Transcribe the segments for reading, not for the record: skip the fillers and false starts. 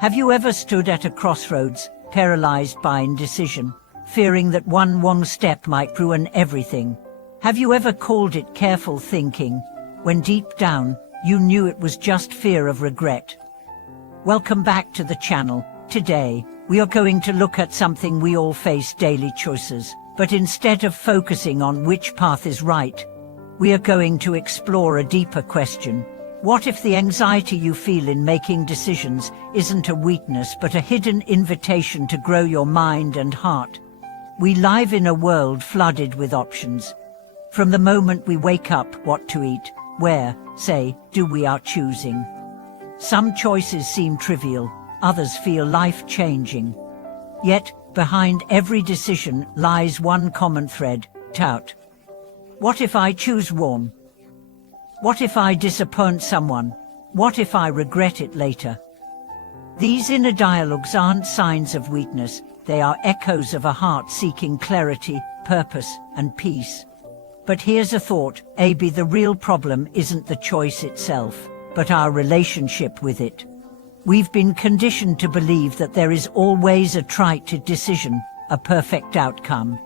Have you ever stood at a crossroads, paralyzed by indecision, fearing that one wrong step might ruin everything? Have you ever called it careful thinking, when deep down, you knew it was just fear of regret? Welcome back to the channel. Today, we are going to look at something we all face: daily choices. But instead of focusing on which path is right, we are going to explore a deeper question. What if the anxiety you feel in making decisions isn't a weakness but a hidden invitation to grow your mind and heart? We live in a world flooded with options. From the moment we wake up, what to eat, where, say, do we are choosing. Some choices seem trivial, others feel life-changing. Yet, behind every decision lies one common thread: doubt. What if I choose wrong? What if I disappoint someone? What if I regret it later? These inner dialogues aren't signs of weakness, they are echoes of a heart seeking clarity, purpose, and peace. But here's a thought: maybe the real problem isn't the choice itself, but our relationship with it. We've been conditioned to believe that there is always a right decision, a perfect outcome.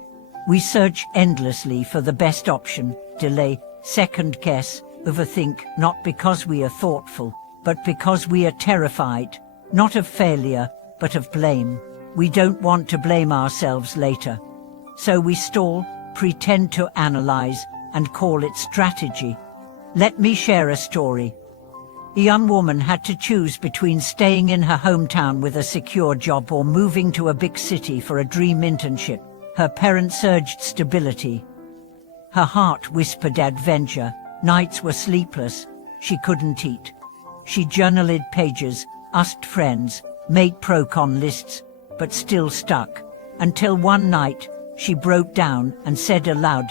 We search endlessly for the best option, delay, second guess, overthink, not because we are thoughtful, but because we are terrified, not of failure, but of blame. We don't want to blame ourselves later. So we stall, pretend to analyze, and call it strategy. Let me share a story. A young woman had to choose between staying in her hometown with a secure job or moving to a big city for a dream internship. Her parents urged stability. Her heart whispered adventure. Nights were sleepless. She couldn't eat. She journaled pages, asked friends, made pro-con lists, but still stuck. Until one night, she broke down and said aloud,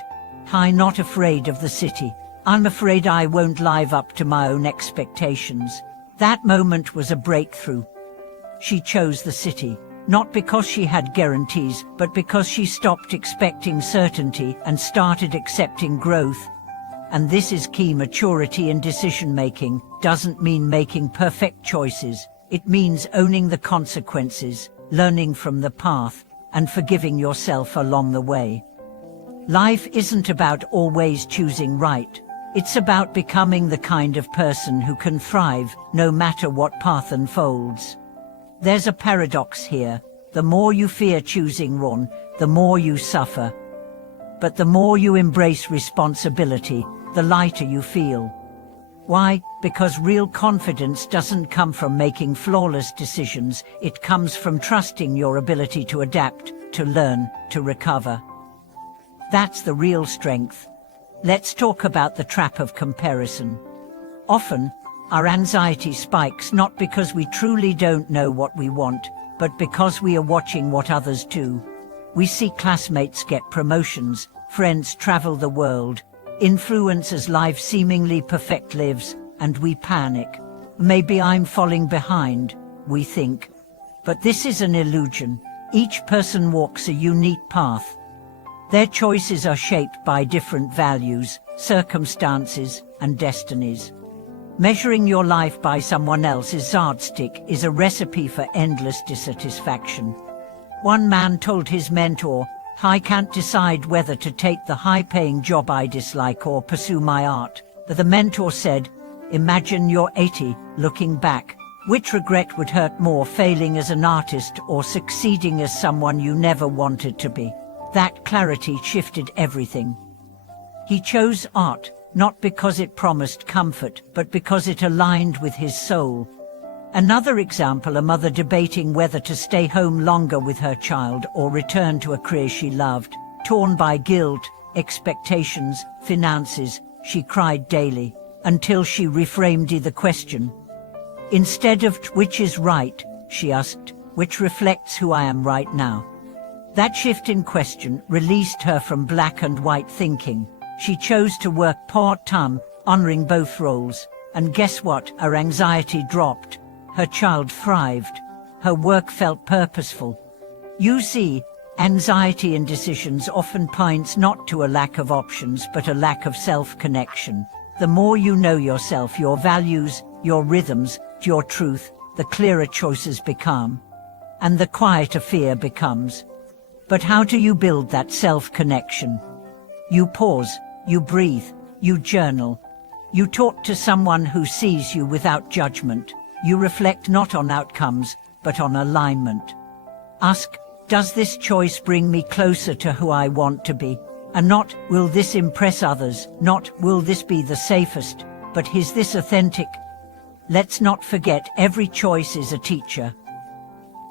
"I'm not afraid of the city. I'm afraid I won't live up to my own expectations." That moment was a breakthrough. She chose the city, not because she had guarantees, but because she stopped expecting certainty and started accepting growth. And this is key: maturity in decision-making doesn't mean making perfect choices. It means owning the consequences, learning from the path, and forgiving yourself along the way. Life isn't about always choosing right. It's about becoming the kind of person who can thrive, no matter what path unfolds. There's a paradox here. The more you fear choosing wrong, the more you suffer. But the more you embrace responsibility, the lighter you feel. Why? Because real confidence doesn't come from making flawless decisions, it comes from trusting your ability to adapt, to learn, to recover. That's the real strength. Let's talk about the trap of comparison. Often, our anxiety spikes not because we truly don't know what we want, but because we are watching what others do. We see classmates get promotions, friends travel the world, influencers' life seemingly perfect lives, and we panic. Maybe I'm falling behind, we think. But this is an illusion. Each person walks a unique path. Their choices are shaped by different values, circumstances, and destinies. Measuring your life by someone else's yardstick is a recipe for endless dissatisfaction. One man told his mentor, "I can't decide whether to take the high-paying job I dislike or pursue my art." But the mentor said, "Imagine you're 80, looking back. Which regret would hurt more, failing as an artist or succeeding as someone you never wanted to be?" That clarity shifted everything. He chose art, not because it promised comfort, but because it aligned with his soul. Another example: a mother debating whether to stay home longer with her child or return to a career she loved. Torn by guilt, expectations, finances, she cried daily, until she reframed the question. Instead of which is right, she asked, which reflects who I am right now? That shift in question released her from black and white thinking. She chose to work part-time, honoring both roles. And guess what? Her anxiety dropped. Her child thrived. Her work felt purposeful. You see, anxiety in decisions often points not to a lack of options, but a lack of self-connection. The more you know yourself, your values, your rhythms, your truth, the clearer choices become, and the quieter fear becomes. But how do you build that self-connection? You pause, you breathe, you journal. You talk to someone who sees you without judgment. You reflect not on outcomes, but on alignment. Ask, does this choice bring me closer to who I want to be? And not, will this impress others? Not, will this be the safest? But is this authentic? Let's not forget, every choice is a teacher.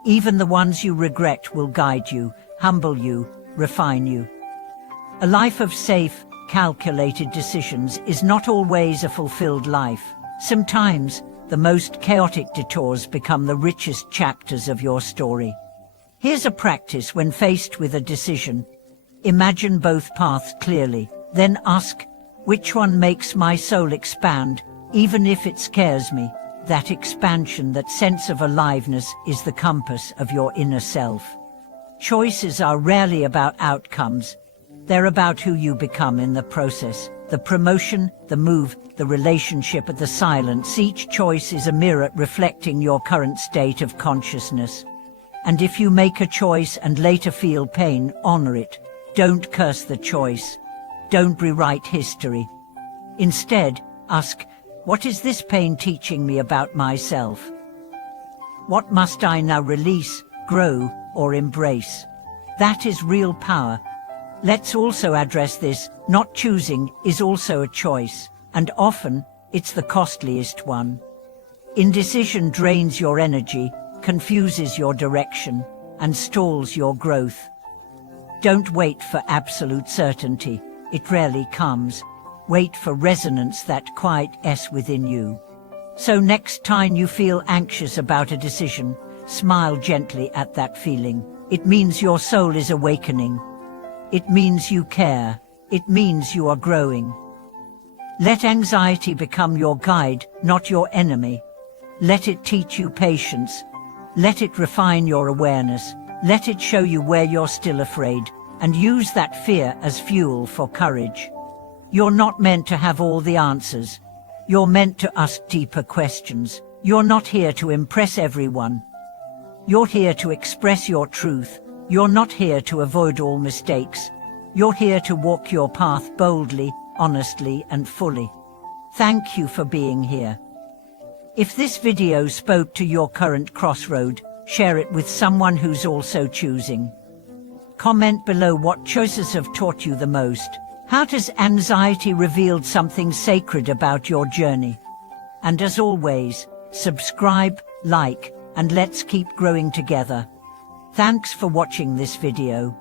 Even the ones you regret will guide you, humble you, refine you. A life of safe, calculated decisions is not always a fulfilled life. Sometimes, the most chaotic detours become the richest chapters of your story. Here's a practice when faced with a decision. Imagine both paths clearly, then ask, which one makes my soul expand, even if it scares me? That expansion, that sense of aliveness, is the compass of your inner self. Choices are rarely about outcomes. They're about who you become in the process. The promotion, the move, the relationship, the silence. Each choice is a mirror reflecting your current state of consciousness. And if you make a choice and later feel pain, honor it. Don't curse the choice. Don't rewrite history. Instead, ask, what is this pain teaching me about myself? What must I now release, grow, or embrace? That is real power. Let's also address this, not choosing is also a choice, and often, it's the costliest one. Indecision drains your energy, confuses your direction, and stalls your growth. Don't wait for absolute certainty. It rarely comes. Wait for resonance, that quiet S within you. So next time you feel anxious about a decision, smile gently at that feeling. It means your soul is awakening. It means you care. It means you are growing. Let anxiety become your guide, not your enemy. Let it teach you patience. Let it refine your awareness. Let it show you where you're still afraid, and use that fear as fuel for courage. You're not meant to have all the answers. You're meant to ask deeper questions. You're not here to impress everyone. You're here to express your truth. You're not here to avoid all mistakes. You're here to walk your path boldly, honestly, and fully. Thank you for being here. If this video spoke to your current crossroad, share it with someone who's also choosing. Comment below what choices have taught you the most. How has anxiety revealed something sacred about your journey? And as always, subscribe, like, and let's keep growing together. Thanks for watching this video.